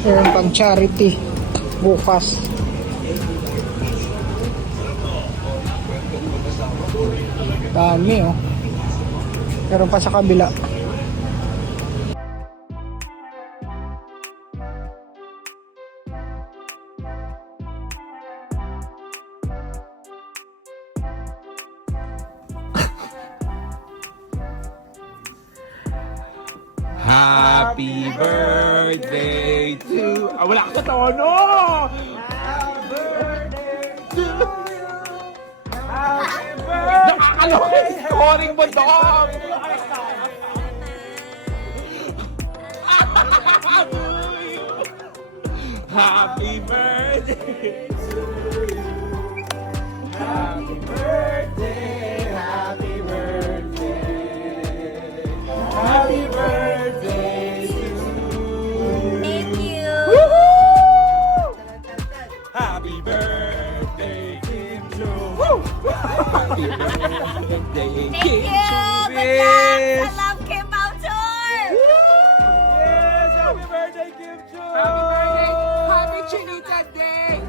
Meron pang charity bukas. Dami oh. Meron pa sa kabila. Happy birthday to... Ah, wala ka sa tono! Happy birthday to you! Happy birthday! Nakakaloka yung scoring mo, Dom! Happy birthday to you! Happy birthday! Happy birthday! Happy birthday to you! Thank you! Happy birthday, Kim Jong! Happy birthday, Thank Kim you! Good luck! I love Kim Pao Tour! Yes! Happy birthday, Kim Jong! Happy birthday! Happy Chinita Day!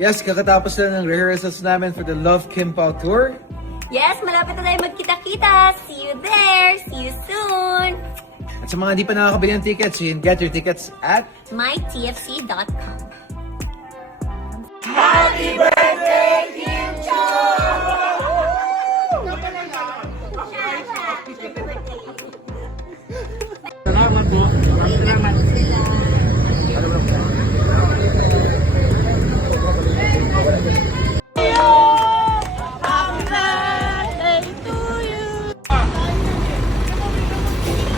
Yes, kakatapos na ng rehearsals namin for the Love Kim Pao Tour. Yes, malapit na tayo magkita-kita. See you there! See you soon! At sa mga hindi pa nakakabili ng tickets, you can get your tickets at mytfc.com. Happy birthday, Kim Jong! Salamat po. Salamat.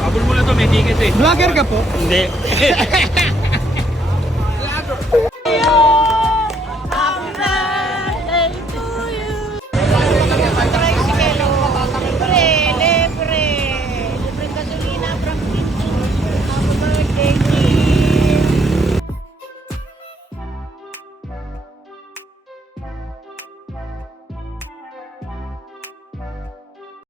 Habol mo na to, may ticket eh. Vlogger ka po? Hindi.